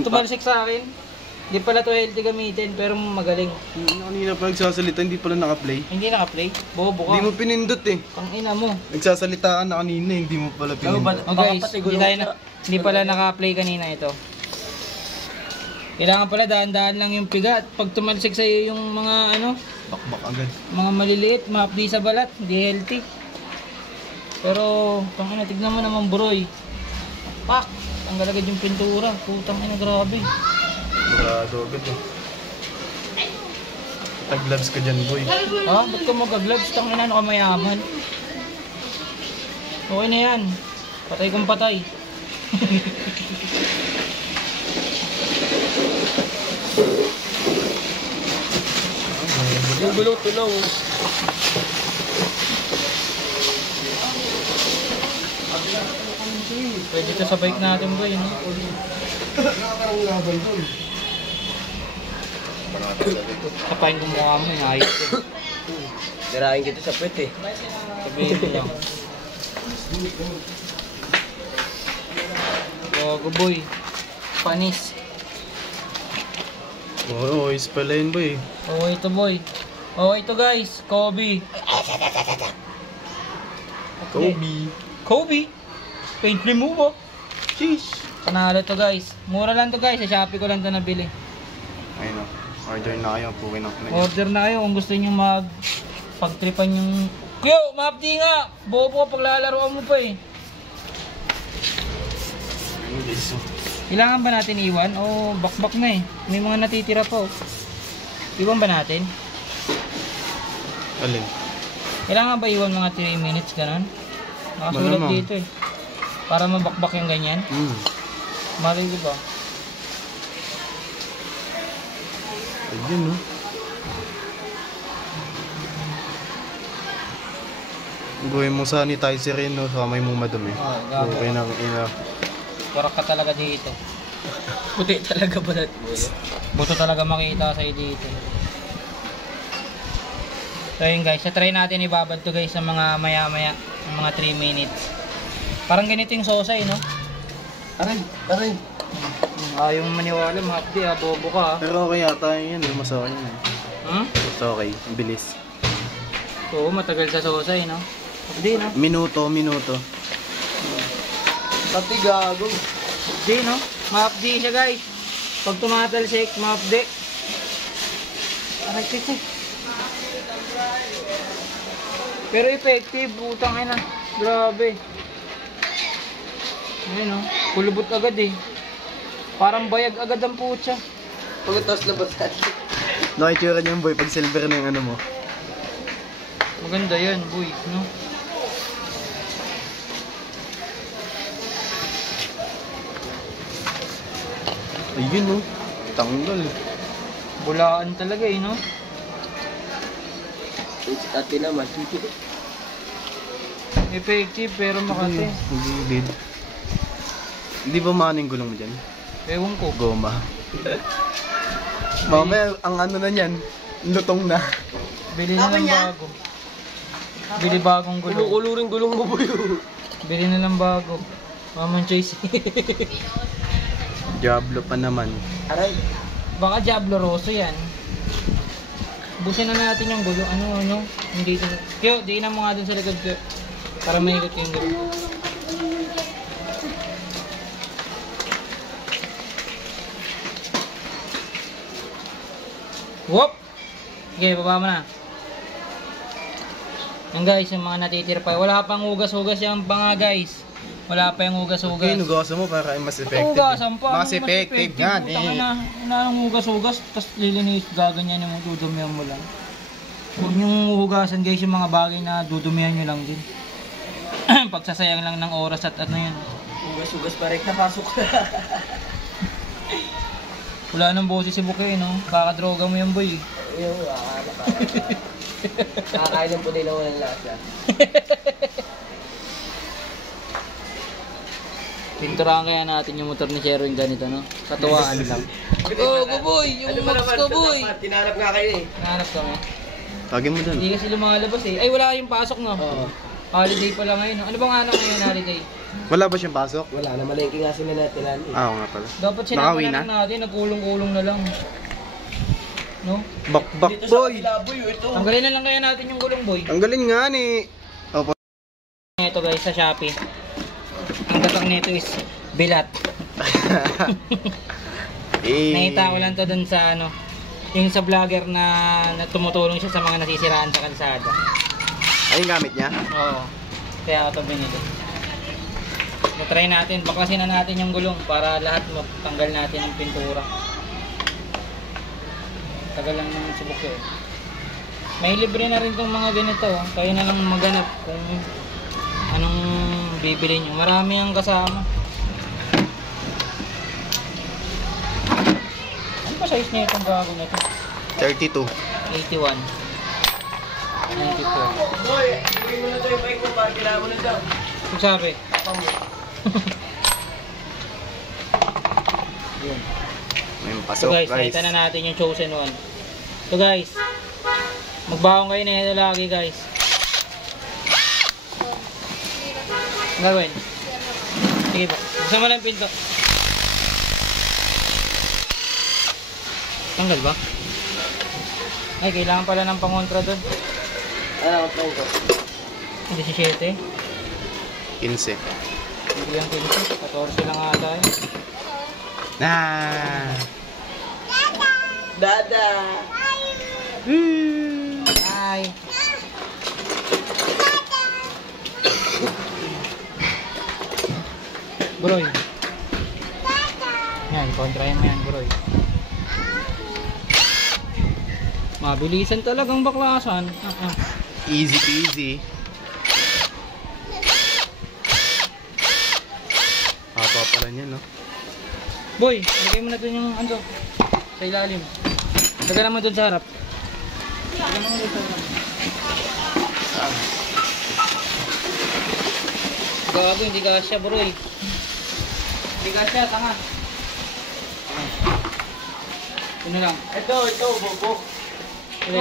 Tumalsik sa akin. Hindi pala to healthy gamitin, pero magaling. Kanina pa nagsasalita, hindi pala naka-play. Hindi naka-play? Bobo ka. Hindi mo pinindot eh. Tangina mo. Nagsasalita ka na kanina, hindi mo pala pinindot. Oh guys, hindi pala naka-play kanina ito. Kailangan pala dahan-dahan lang yung piga. At pag tumalsik sa'yo yung mga ano, Bakbak agad. mga maliliit, mahapdi sa balat, hindi healthy. Pero, tangina, tignan mo naman broy. Pak! Tanggal agad yung pintura. Putang ina, grabe. Sigurado agad eh. Tag-gloves ka dyan, boy. Ha? Ba't ka mag-gloves? Tangina, ano ka mayaman? Okay na yan. Patay kong patay. Yung gulong tunaw. Pwede ito sa bike natin ba yun? Nakakarang laban doon. Kapain ko mukha mo yung ayos ko. Dirahin kita sa pwet eh. Sabihin mo lang. Gago boy. Panis. Oo, is pala yun, boy. Oh, ito boy. Oh, ito guys. Kobe. Kobe. Paint remover. Sheesh. Panalo to guys. Mura lang to guys. Sa Shopee ko lang to nabili. Ayun o. Order na kayo. Pukin ako na yun. Order na kayo kung gusto nyo pagtripan yung... Kuyo, mapdi nga! Bobo ka paglalaroan mo pa eh. Ayun guys. Kailangan ba natin iwan? O bakbak na eh. May mga natitira pa oh. Iwan ba natin? Alin? Kailangan ba iwan mga 3 minutes ganon? Nakasulat Malamang. dito eh. Para mabakbak yung ganyan. Malay ko ba? Ayun no. Gawin mo sanitizer yun no. Kamay mong madumi. Gago. Okay na. Ina. Warak ka talaga dito. Puti talaga balat mo. Buto talaga makita sa'yo dito. So yun guys, try natin ibabad to guys sa mga maya-maya, mga 3 minutes. Parang ganito yung sosay, no? Aray. Ayaw mo maniwala, mahapdi ha, bobo ka ha. Pero okay yata yun. Mas okay yun. Hmm? It's okay. Ang bilis. Oo, matagal sa sosay, no? Hindi, no? Minuto. Pati gago. Hindi, no? Mahapdi siya guys. Pag tumatalsik, mahapdi. Aray, titi. Pero effective, butang ina. Grabe. Ayun, no? Kulubot agad eh. Parang bayag agad ang putya. Pagkatapos na batat. Nakitsura niyan boy pag silver na yung ano mo. Maganda yan, boy, no? Ayun no. Tanggal. Bulaan talaga eh, no? Ate naman. Effective pero makati. Hindi. Hindi ba maano yung gulong mo dyan? Ewan ko. Goma. Mamaya, ang ano na yan, lutong na. Bili na ng bago. Bili bagong gulong. Kuluring gulong mo boy. Bili na ng bago. Mamang choice. Diablo pa naman. Aray. Baka Diablo Rosso yan. Busin na natin yung gulong. Ano. Hindi ito. Kyo, diinan mo nga dun sa likod ko. Para maikot yung gulong. Whoop! Okay, baba mo na. Yan guys, yung mga natitira pa. Wala pang hugas-hugas yung panga guys. Wala pa yung hugas-hugas. Okay, nugasan mo para mas effective. Hugasan pa. Mas effective yan eh. Wala nang hugas-hugas, tapos lilinis, gaganyan yung dudumihan mo lang. Huwag niyong hugasan guys yung mga bagay na dudumihan nyo lang din. Pagsasayang lang ng oras at ano yun. Ugas-ugas pa rin napasok. Wala nang boses si Buke, no? Kakadroga mo yan, boy. Yung nakakain ng puti na walang lasa. Pinturahan kaya natin yung motor ni Chero yung ganito, no? Katuwaan lang. Oh, boy! Yung max ko, boy! Tinarap nga kayo eh. Nahanap kami. Tagin mo dun. Hindi kasi lumalabas eh. Ay, wala kayong pasok, no? Oo. Holiday pala ngayon, no? Ano bang ano ngayon holiday? Wala ba siyang pasok? Wala na, malengke nga sila natin. Oo nga pala. Dapat sinama Nakauwi na na? lang natin, nagkulong-kulong na lang. No? Bakbak boy! Tanggalin na lang kaya natin yung gulong boy. Ang galing nga ni. Opo. Ito guys sa Shopee. Ang gatak nito is bilat. Nakita ko lang to dun sa ano, yung sa vlogger na tumutulong siya sa mga nasisiraan sa kalsada. Ay, yung gamit niya? Oo. Kaya ako ito binili. So, try natin, baklasin na natin yung gulong para lahat matanggal natin ang pintura. Tagal lang ng subok yun. May libre na rin tong mga ganito. Kayo na lang maghanap kung anong bibili nyo. Marami ang kasama. Ano ba size niya itong bago na ito? 32. 81. 94. Boy, bigay mo na ito yung bike mo para kailangan mo na daw. Kung sabi? Yun. May So pasok guys, guys. nakita na natin yung chosen one. So guys, magbaong kayo na ito lagi guys. Ang gawin? Sige po, buksan mo lang yung pinto. Tanggal ba? Ay, kailangan pala ng pangontra doon. Ano, ang ko? 17. 15. Hindi lang 15, 14 lang ata eh. Ah! Dada! Ay. Broy. Yan, kontrayan mo yan, broy. Mabilisan talagang baklasan. Easy peasy. Haba pala niya, no? Boy, lagay mo na dun yung ano, sa ilalim. Lagay naman dun sa harap. Lagay mo dun sa harap. Gago, hindi kasya bro eh. Hindi kasya, tanga. Ano lang. Ito, bobo. Okay.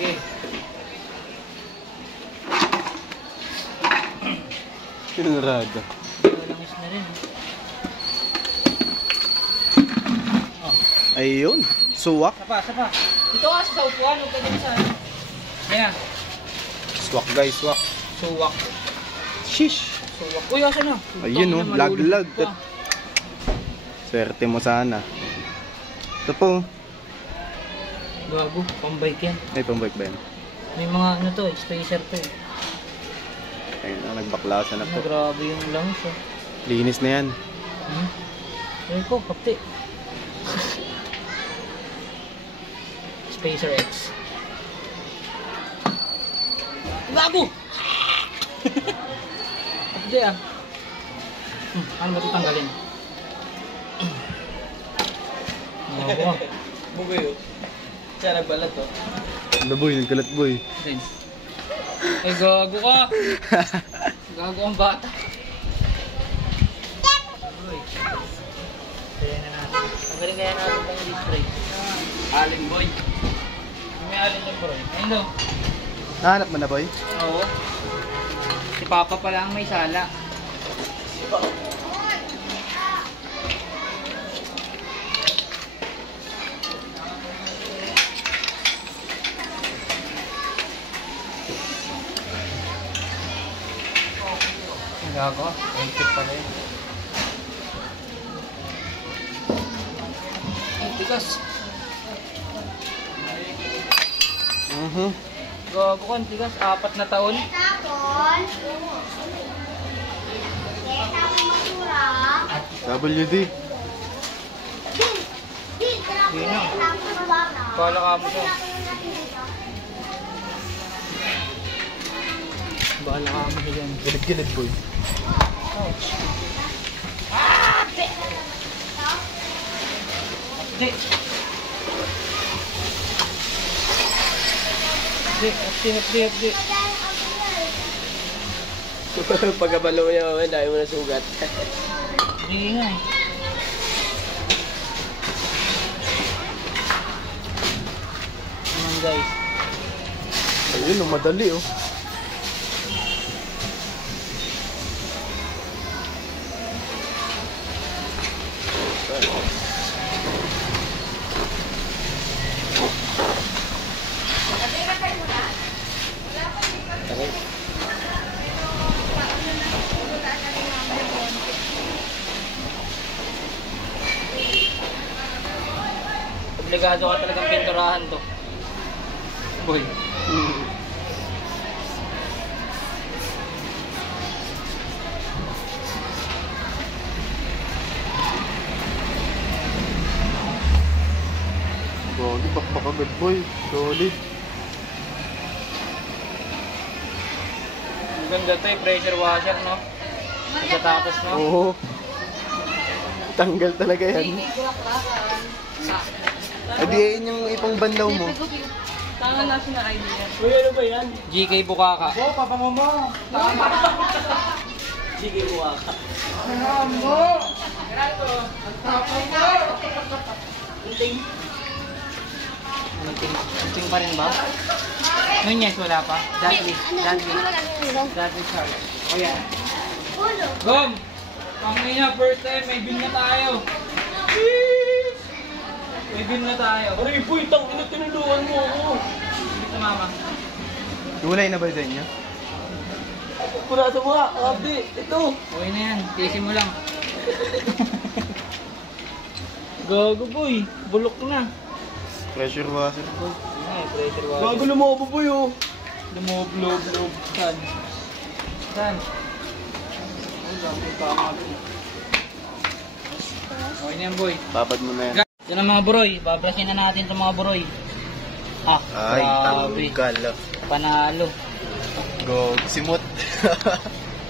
Okay. Kinarada. Langis na rin. Ayun. Suwak. Sapa. Dito ka sa upuan, huwag ka din sa ano. Yan. Swak guys, swak. Suwak. Shish. Suwak. Uy, asa na? Ayun, oh, lag-lag. Pa. Swerte mo sana. Ito po. Gago, pambike yan. Ay, pambike ba yan? May mga ano to, spacer to eh. Ayun na, nagbaklasan na po. Grabe yung langis oh. Linis na yan. Ayun ko, kapti. Spacer X. Gago! Kapti ah. Ano ba ito tanggalin? Gago ah. Bugo yun. Siya nagbalat to. Ano boy, nagkalat boy. Then. Ay gago ka! Gago ang bata. Kaya na natin. Tanggalin kaya natin itong display. Alin, boy. May alin yung bro. Ayun daw. Nahanap mo na boy? Oo. Si Papa pala ang may sala. Gago. Ang cute pala yun. Ang tigas. Gago ka, ang tigas. 4 na taon. WD. Hindi na. Kala ka mo siya. Bahala ka mo siya dyan. Gilid-gilid boy. Ouch. Updi. Pagkabalo mo niya, dahil mo na sugat. Hindi nga eh. Ayan guys. Ayun, madali oh. Obligado ka talagang pinturahan to. Boy. Gogi, bakbak agad boy. Solid. Ang ganda to eh, pressure washer no? Pagkatapos no? Oo. Tanggal talaga yan. Adi yun yung ipang banlaw mo. Tanga na siya na idea. Uy, ano ba yan? GK Bukaka. Oo, papa mama. GK Bukaka. Unting pa rin ba? Nunez, wala pa? Dudley Charles. O yan. Gom! Pangina, first time, may bin na tayo. May bin na tayo. Aray, boy, tangina, tinulungan mo ako. Ito, mama. Gulay na ba dyan niya? Kurado mo nga, abdi. Ito. Okay na yan, tiisin mo lang. Gago, boy. Bulok na. Pressure washer boy. Ay, pressure water. Bago lumobo po yun. Lumob. Saan? Saan? Ay, dami pa ako. Okay na yan, boy. Papad mo na yan. Ito na mga buroy. Babrasin na natin itong mga buroy. Ah, Ay, grabe. tanggal. Panalo. Go, simot.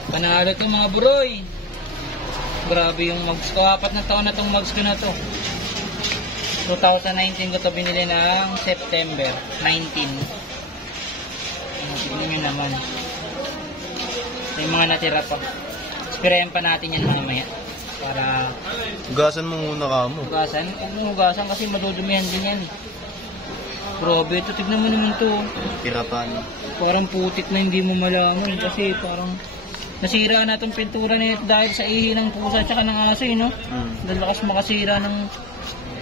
Panalo itong mga buroy. Grabe yung mags ko. 4 na taon na itong mags ko na to. 2019 ko ito binili ng September 19. Tignan nyo naman. May mga natira pa. Sprayan pa natin yan mamaya. Para Hugasan mo muna ka mo. hugasan. Huwag mo hugasan kasi madudumihan din yan. Grabe ito. Tignan mo naman ito. Tirapan. Parang putik na hindi mo malaman. Kasi parang nasira na itong pintura na ito dahil sa ihi ng pusa at ng aso. No? Dalakas makasira ng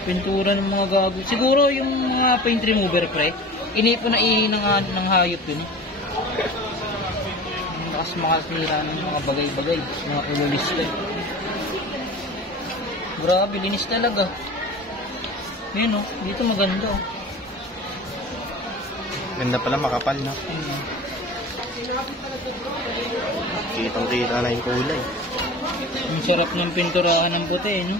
pintura ng mga gago. Siguro yung mga paint remover pre, inipo na ihi ng hayop yun. Lakas makasira ng mga bagay-bagay, mga ululista. Grabe, linis talaga. Yun dito maganda Ganda pala, makapal na. Kitang-kita na yung kulay. Ang sarap ng pinturahan ng puti, no?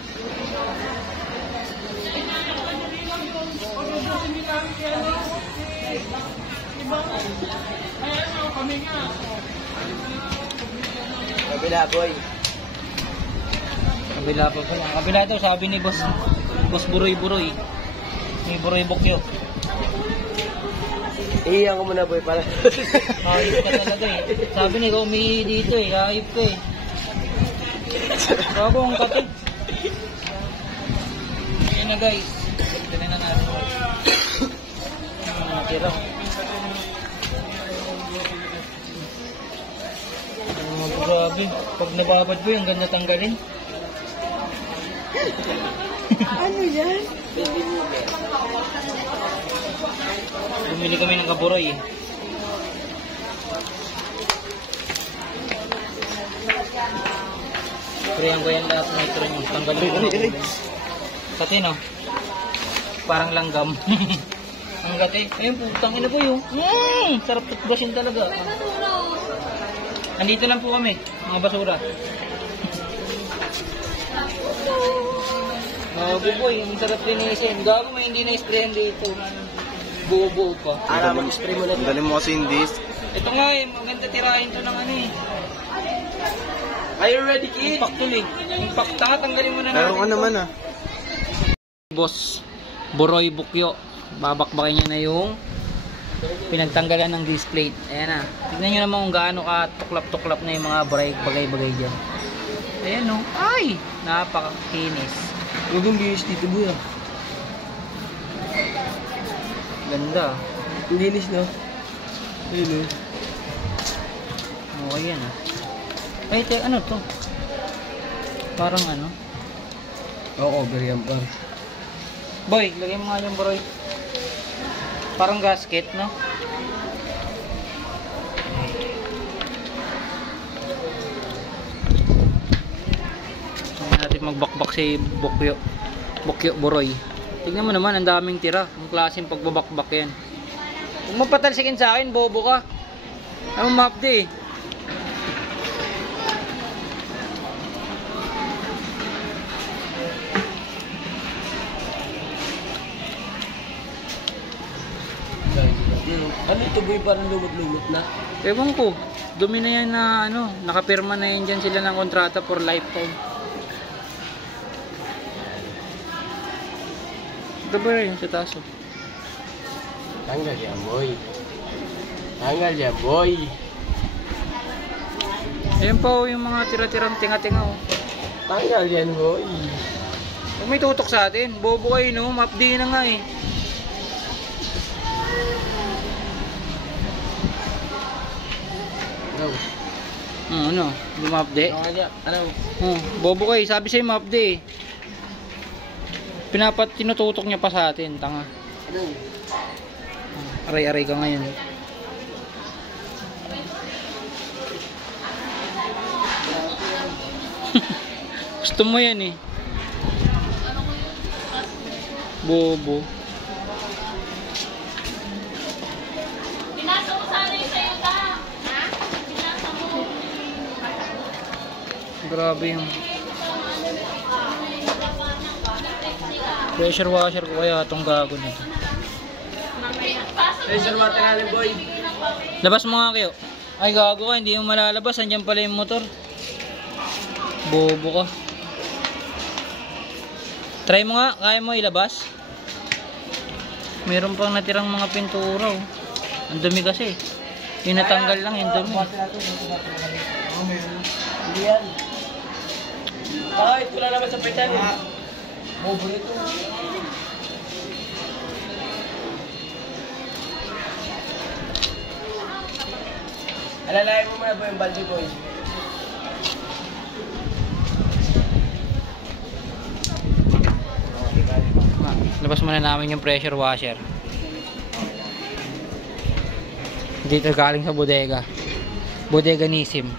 Kabila, boy. Kabila pa pala. Kabila ito, sabi ni Boss Buroy-Buroy. May Buroy-Bukyo. Iiyan ko muna, boy, para. Hayop ka talaga eh. Sabi ni ikaw umihi dito eh. Hayop ka eh. Bago ang katit. Yan na guys. Tignan na natin. Tira. Grabe. Pag nababad po yung ganda tanggalin. Ano yan? Bumili kami ng kaburoy eh. Sprayan ko yan lahat ng nitro nyo. Tanggalin ko. Kati no? Parang langgam. Ang gati. Ayun, putang ina po yun. Sarap tutbrusin talaga. Nandito lang po kami, mga basura. Boy, ang sarap linisin. Gago may hindi na-sprayan dito. Buo-buo pa. Ara, mag-spray mo na. Ang galing mo kasi hindi. Ito nga eh, maganda tirahin to ng ano eh. Are you ready, kid? Impact tuloy. Impact, tanggalin mo na Pero natin. ka naman ah. Boss Buroy Bukyo, babakbakin niya na yung pinagtanggalan ng display. Ayan na. Tignan nyo naman kung gaano ka tuklap-tuklap na yung mga bagay-bagay dyan. Ayan o. Ay! Napakakinis. Huwag yung bihis dito, boy. Ganda. Linis, no? Ayun, Okay yan ah. Ay, ano to? Parang ano? Oo, ganyan pa. Boy, lagyan mo nga yung Buroy. Parang gasket, no? Hindi natin magbakbak si Bukyo Buroy. Tignan mo naman, ang daming tira. Ang klaseng pagbabakbak yan. Huwag mapatalsikin sa akin, bobo ka. Ano mapde eh. Ano ito boy, parang lumot-lumot na? Ewan ko. Dumi na yan na ano, nakapirma na yan dyan sila ng kontrata for lifetime. Ito ba rin sa taso? Tanggal yan boy. Tanggal yan boy. Ayan pa oh, yung mga tira-tirang tinga-tinga oh. Tanggal yan boy. Huwag may tutok sa atin. Bobo kayo no, mapdi na nga eh. Ano? Ano? Hindi mapdi? Ano? Bobo kayo, sabi sa'yo mapdi eh. Tinututok niya pa sa atin, tanga. Ano? Aray-aray ka ngayon. Gusto mo yan eh. Bobo. Pinasa mo sana yung sayo ka. Ha? Pinasa mo. Grabe yung pressure washer ko kaya itong gago nito. Pressure water natin boy. Labas mo nga kayo. Ay gago ka, hindi mo malalabas. Andyan pala yung motor. Bobo ka. Try mo nga, kaya mo ilabas? Meron pang natirang mga pintura oh. Ang dumi kasi. Yung natanggal lang yung dumi. Hindi yan. Ay, wala naman sa pitan eh. Bobo nito. Alalayan mo muna po yung balde boy. Labas muna namin yung pressure washer. Dito galing sa bodega. Bodeganism.